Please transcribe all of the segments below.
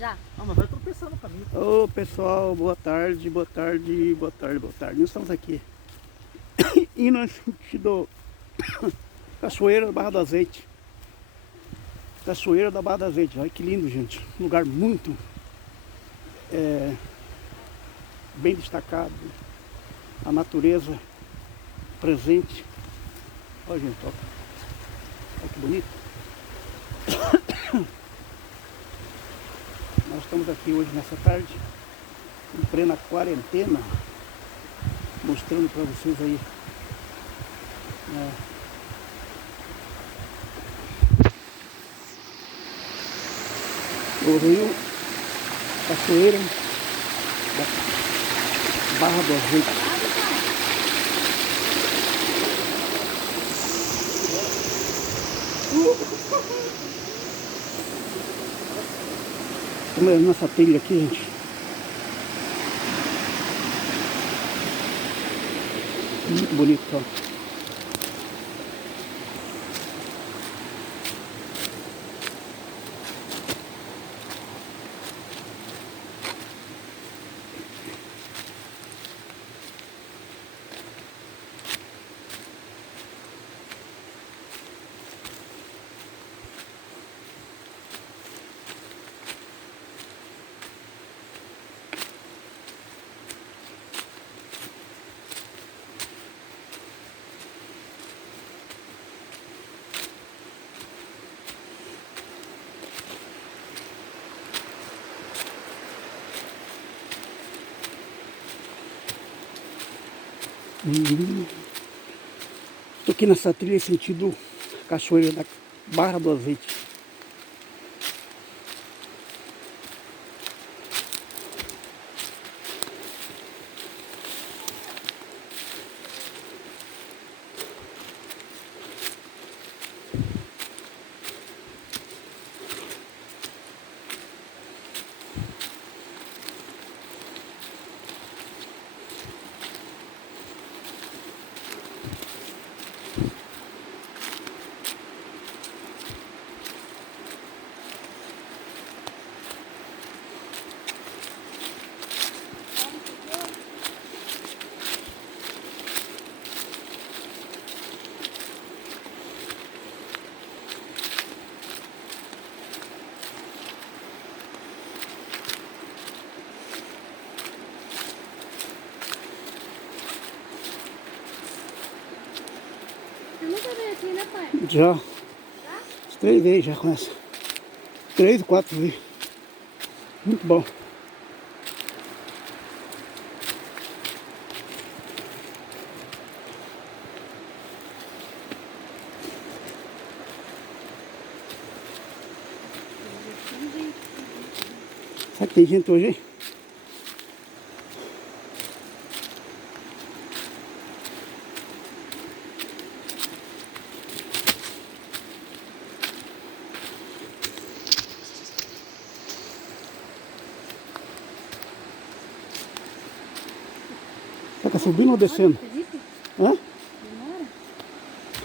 Já. Ah, mas vai tropeçando no caminho. Ô pessoal, boa tarde, boa tarde, boa tarde, boa tarde. Nós estamos aqui indo no sentido Cachoeira da Barra do Azeite. Cachoeira da Barra do Azeite, olha que lindo, gente. Um lugar muito bem destacado. A natureza presente. Olha, gente, olha que bonito. Nós estamos aqui hoje nessa tarde, em plena quarentena, mostrando para vocês aí o rio Cachoeira da Barra do Azeite. Como é a nossa trilha aqui, gente. Muito bonito, ó. Estou aqui nessa trilha sentido Cachoeira da Barra do Azeite. Eu nunca veio aqui, né, pai? Já. As 3 vezes já com essa. 3, 4 vezes. Muito bom. Será que tem gente hoje, hein? Será que é subindo ou descendo? Felipe, Hã? demora?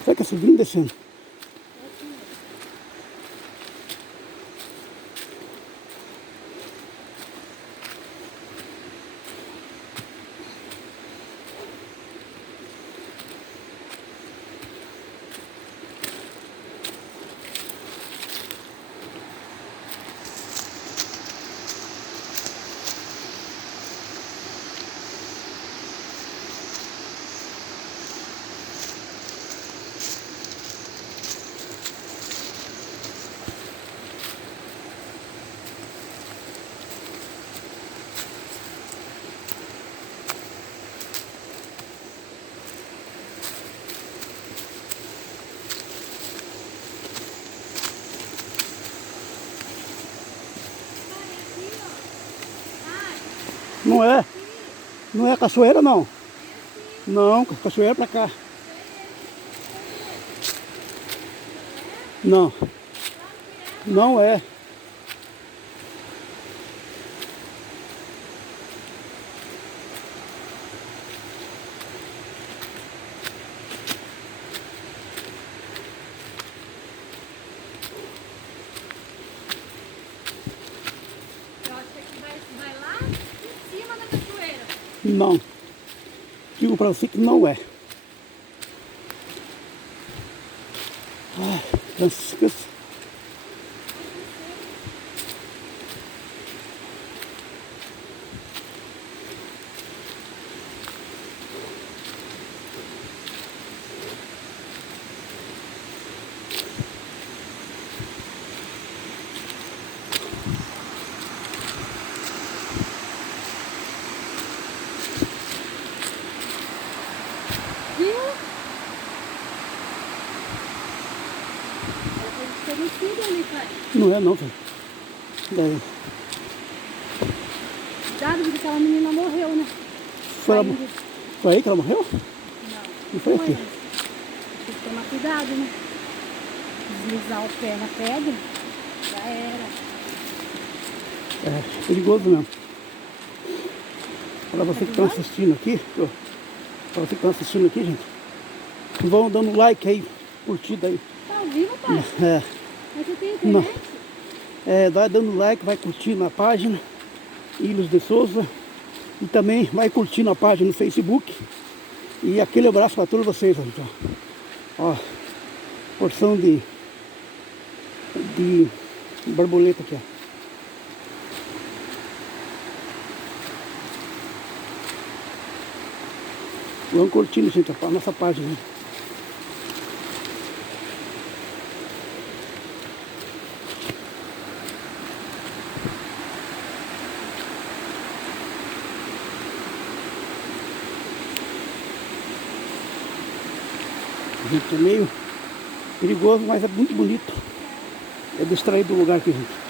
Será que é subindo ou descendo? Não é? Não é cachoeira, não. Não, cachoeira é pra cá. Não. Não é. Não. Digo pra você que não é. Ai, cansa. Viu? Tem um filho ali, pai. Não é não, velho. É, Cuidado, porque aquela menina morreu, né? foi, Caindo. foi aí que ela morreu? Não. Não foi aqui. Tem que tomar cuidado, né? Deslizar o pé na pedra, já era. É, perigoso mesmo. Para você que está assistindo aqui, para você que está assistindo aqui, gente, vão dando like aí, curtida aí. Tá ao vivo, pai? É, Mas você tem não. internet? Vai dando like, vai curtindo a página Ilhos de Souza e também vai curtindo a página no Facebook. E aquele abraço para todos vocês, gente. Ó, porção de borboleta aqui, ó. Vamos curtindo, gente, a nossa página. Gente, é meio perigoso, mas é muito bonito. É distraído do lugar aqui, gente.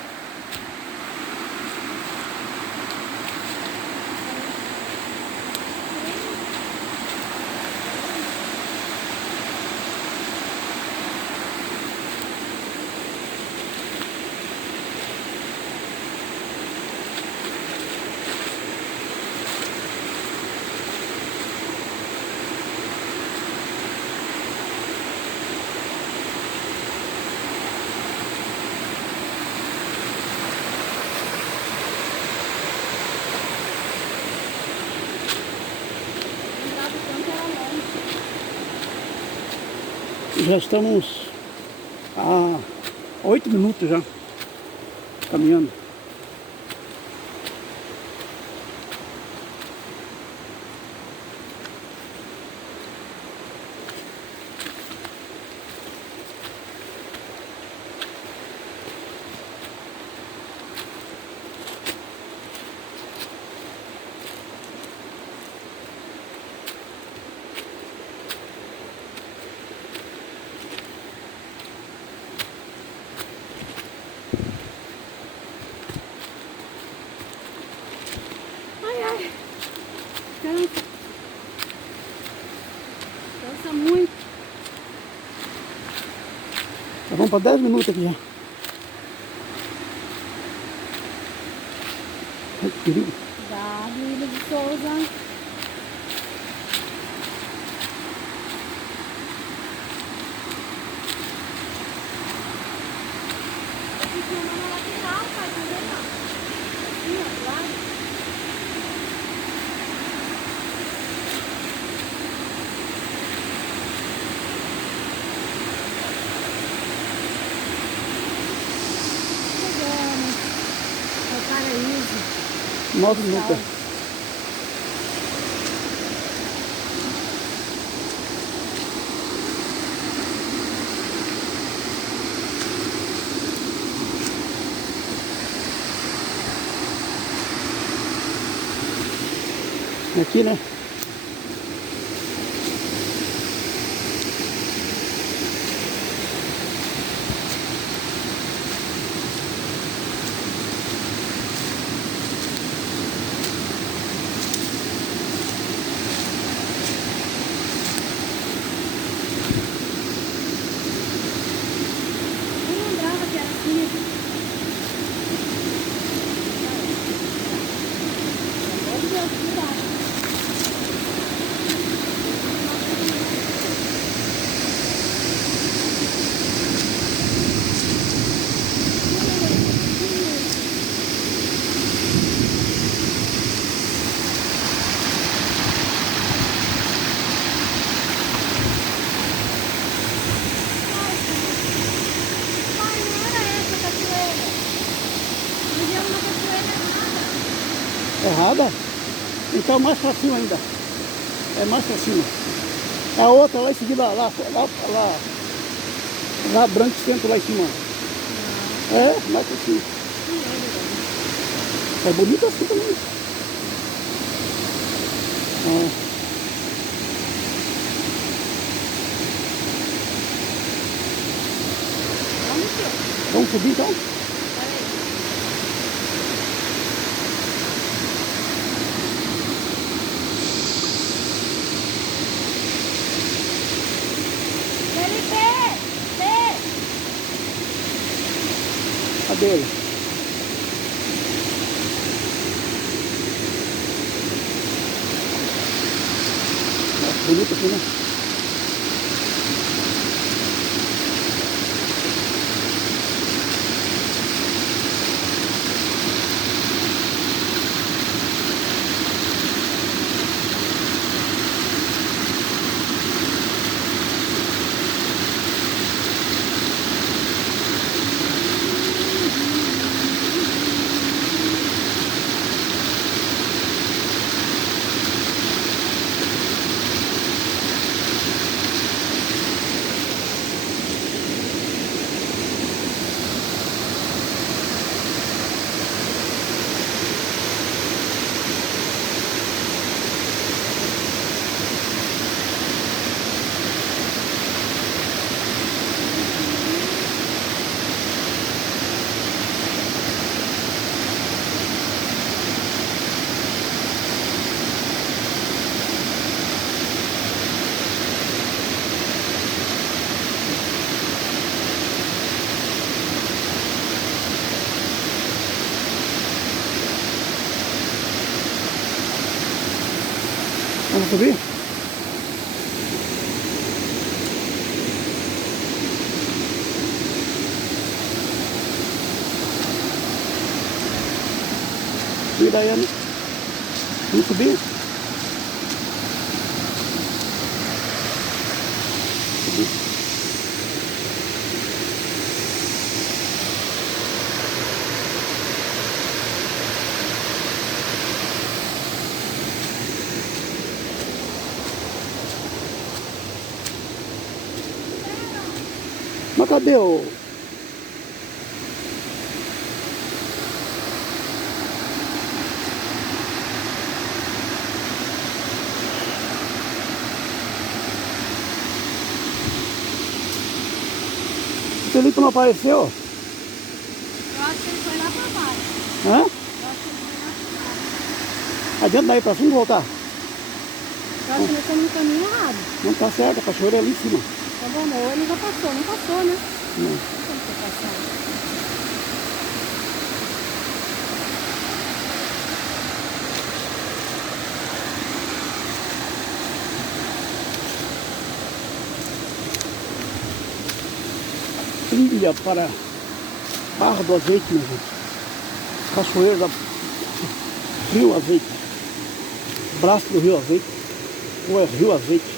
Lembrava o quanto era longe. Já estamos há 8 minutos já caminhando. Ai, ai. Cansa. Cansa muito. Já vamos para 10 minutos aqui já. Ai, que perigo. Cuidado, Ilha de Souza. Eu fiz uma na lateral, pai, tá vendo? Aqui, ó, do lado. Chegamos. É o paraíso. 9 minutos. Aqui, né? Eu não lembrava que era assim. Pelo amor de Deus, cuidado. Errada? Então mais pra cima ainda. É mais pra cima. A outra lá em seguida, lá branco centro lá em cima. É, mais pra cima. É bonito assim também. É. Vamos subir então? Cadê ele? Nossa, bonito aqui, né? Vamos subir? E daí, né? Vamos subir? Subir. Mas cadê o... O Felipe não apareceu? Eu acho que ele foi lá pra baixo. Hã? Eu acho que ele foi lá pra baixo. Adianta daí pra cima e voltar. Eu acho que nós estamos no caminho errado. Não tá certo, a cachoeira é ali em cima. Tá bom, não, ele já passou, não passou, né? Não. Não tem que ter passado. Trilha para Barra do Azeite, meu gente. Cachoeira da Rio Azeite. Braço do Rio Azeite. Ou é Rio Azeite.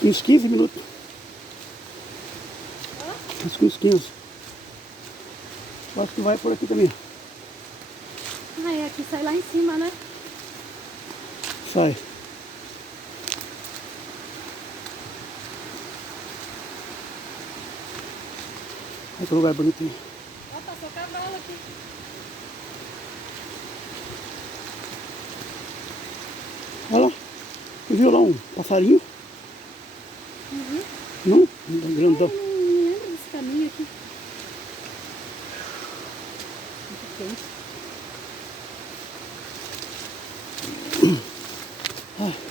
Uns 15 minutos. Acho que uns 15. Acho que vai por aqui também. Ah, é, aqui sai lá em cima, né? Sai. Olha que lugar bonitinho. Ó, passou cavalo aqui. Olha lá. viu lá um passarinho? Uhum. Não? Um grandão. Não lembro desse caminho aqui. Muito quente. Equilíbrio. Olha.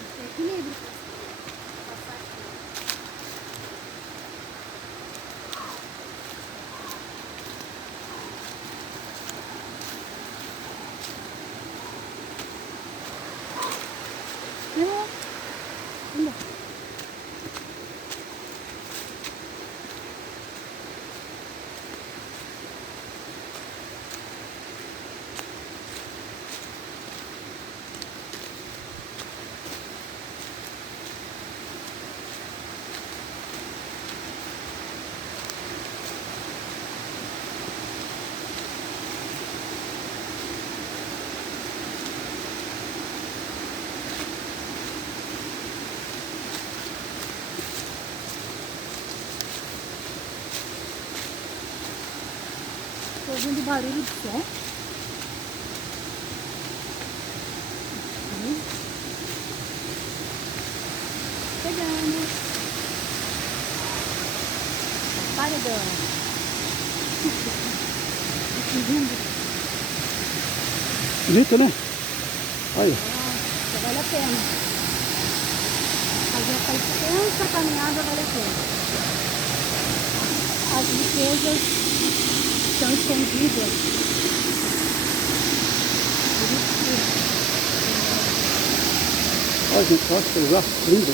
Tô ouvindo barulho de som. Pegando. Paredão. Que lindo. Bonito, né? Olha. Nossa, vale a pena. Fazer essa extensa caminhada vale a pena. As riquezas estão escondidas. Por isso que Olha, gente, olha que lugar lindo.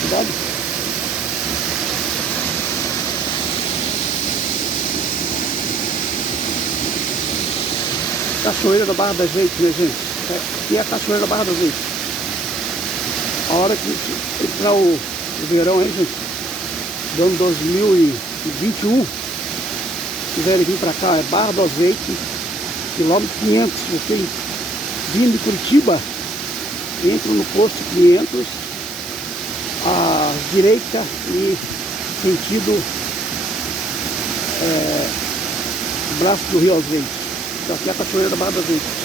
Cuidado. Cachoeira da Barra das Eiras, né, gente? Aqui é a Cachoeira da Barra das Eiras. A hora que entrar o verão aí, gente, do ano 2021, se quiserem vir pra cá, é Barra do Azeite, quilômetro 500. Vocês vindo de Curitiba, entram no posto 500, à direita e sentido braço do Rio Azeite. Então aqui é a Cachoeira da Barra do Azeite.